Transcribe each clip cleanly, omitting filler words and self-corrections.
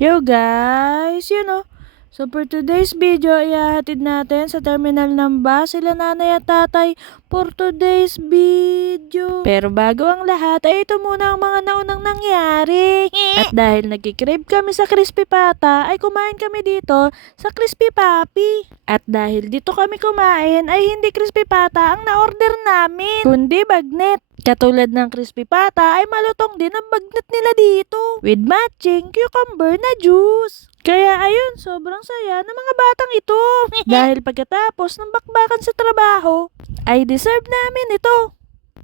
Yo guys, so for today's video, ihahatid natin sa terminal ng bus sila nanay at tatay for today's video. Pero bago ang lahat, ay ito muna ang mga naunang nangyari. At dahil nagkikrib kami sa Crispy Pata, ay kumain kami dito sa Crispy Papi. At dahil dito kami kumain, ay hindi Crispy Pata ang na-order namin, kundi bagnet. Katulad ng Crispy Pata ay malutong din ang bagnet nila dito with matching cucumber na juice. Kaya ayun, sobrang saya ng mga batang ito. Dahil pagkatapos ng bakbakan sa trabaho, ay deserve namin ito.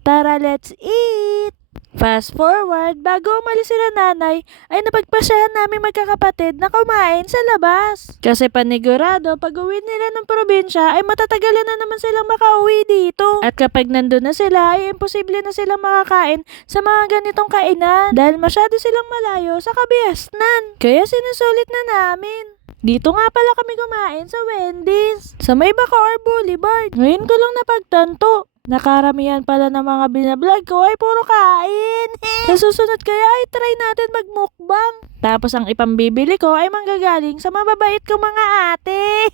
Tara, let's eat! Fast forward, bago umalis sila nanay, ay napagpasyahan namin magkakapatid na kumain sa labas. Kasi panigurado, pag uwi nila ng probinsya, ay matatagalan na naman silang makauwi dito. At kapag nandun na sila, ay imposible na silang makakain sa mga ganitong kainan. Dahil masyado silang malayo sa kabiasnan. Kaya sinusulit na namin. Dito nga pala kami kumain sa Wendy's, sa may Bacoor Boulevard. Ngayon ko lang napagtanto. Nakaramihan pala ng mga binablog ko ay puro kain. Sa susunod kaya ay try natin magmukbang. Tapos ang ipambibili ko ay manggagaling sa mababait kong mga ate.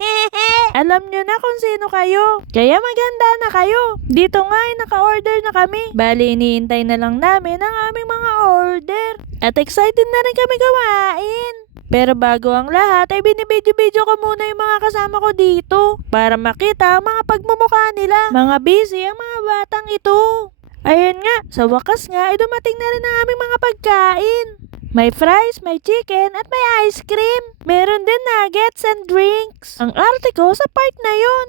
Alam nyo na kung sino kayo. Kaya maganda na kayo. Dito nga ay naka-order na kami. Bali, iniintay na lang namin ang aming mga order. At excited na rin kami kumain. Pero bago ang lahat ay binibidyo-bidyo ko muna yung mga kasama ko dito para makita ang mga pagmumukha nila. Mga busy ang mga batang ito. Ayun nga, sa wakas nga ay dumating na rin ang aming mga pagkain. May fries, may chicken at may ice cream. Meron din nuggets and drinks. Ang arte ko sa part na yun.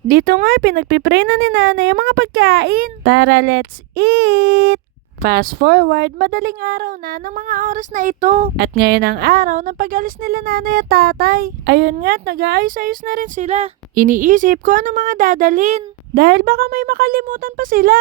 Dito nga ay pinagpipray na ni nanay ang mga pagkain. Tara, let's eat! Fast forward, madaling araw na ng mga oras na ito. At ngayon ang araw ng pag-alis nila nanay at tatay. Ayun nga, nag-aayos-ayos na rin sila. Iniisip ko ano mga dadalhin. Dahil baka may makalimutan pa sila.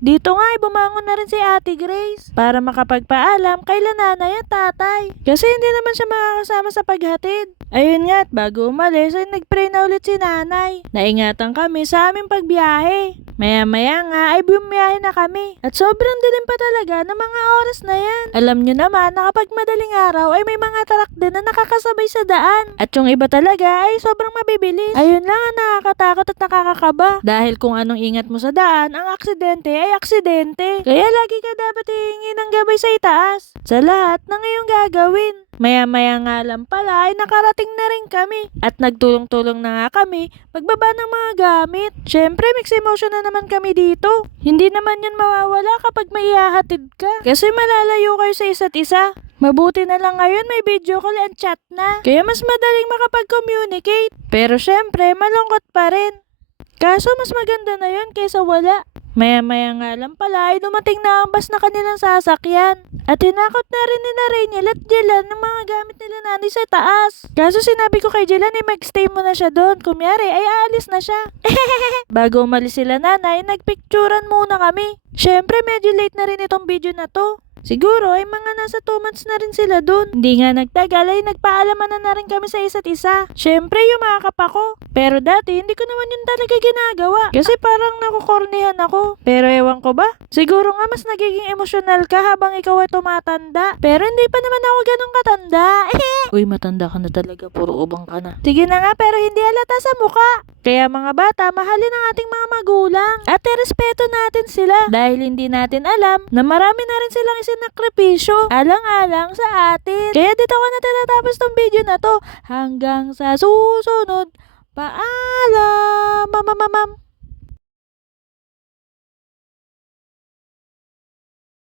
Dito nga ay bumangon na rin si Ate Grace para makapagpaalam kay nanay at tatay. Kasi hindi naman siya makakasama sa paghatid. Ayun nga, at bago umalis ay nagpray na ulit si nanay. Naingatan kami sa aming pagbiyahe. Maya-maya nga ay bumiyahe na kami. At sobrang dilim pa talaga ng mga oras na yan. Alam nyo naman na kapag madaling araw ay may mga truck din na nakakasabay sa daan. At yung iba talaga ay sobrang mabibilis. Ayun lang ang nakakatakot at nakakakaba. Dahil kung anong ingat mo sa daan, ang aksidente ay aksidente. Kaya lagi ka dapat hihingi ng gabay sa itaas sa lahat ng iyong gagawin. Maya-maya nga lang pala ay nakarating na rin kami. At nagtulong-tulong na nga kami magbaba ng mga gamit. Syempre, mixed emotion na naman kami dito. Hindi naman yun mawawala kapag may ihahatid ka. Kasi malalayo kayo sa isa't isa. Mabuti na lang ngayon may video call and chat na. Kaya mas madaling makapag-communicate. Pero syempre, malungkot pa rin. Kaso mas maganda na yun kaysa wala. Maya-maya nga lang pala ay dumating na ang bus na kanilang sasakyan. At hinakot na rin ni Rachel at Jelan ng mga gamit nila nanay sa taas. Kaso sinabi ko kay Jelan ay mag-stay muna siya doon. Kumyari ay aalis na siya. Bago umalis sila nanay, nagpicturan muna kami. Syempre medyo late na rin itong video na to. Siguro ay mga nasa 2 months na rin sila dun. Hindi nga nagtagal ay nagpaalaman na rin kami sa isa't isa. Syempre yumakap ako. Pero dati hindi ko naman yun talaga ginagawa. Kasi parang nakukornihan ako. Pero ewan ko ba? Siguro nga mas nagiging emosyonal ka habang ikaw ay tumatanda. Pero hindi pa naman ako ganun katanda. Uy, matanda ka na talaga. Puro ubang ka na. Sige na nga pero hindi halata sa muka. Kaya mga bata, mahalin ang ating mga magulang. At irespeto natin sila. Dahil hindi natin alam na marami na rin silang sinakripisyo alang-alang sa atin. Kaya dito ko na tinatapos tong video na to. Hanggang sa susunod. Paalam, mamamamam.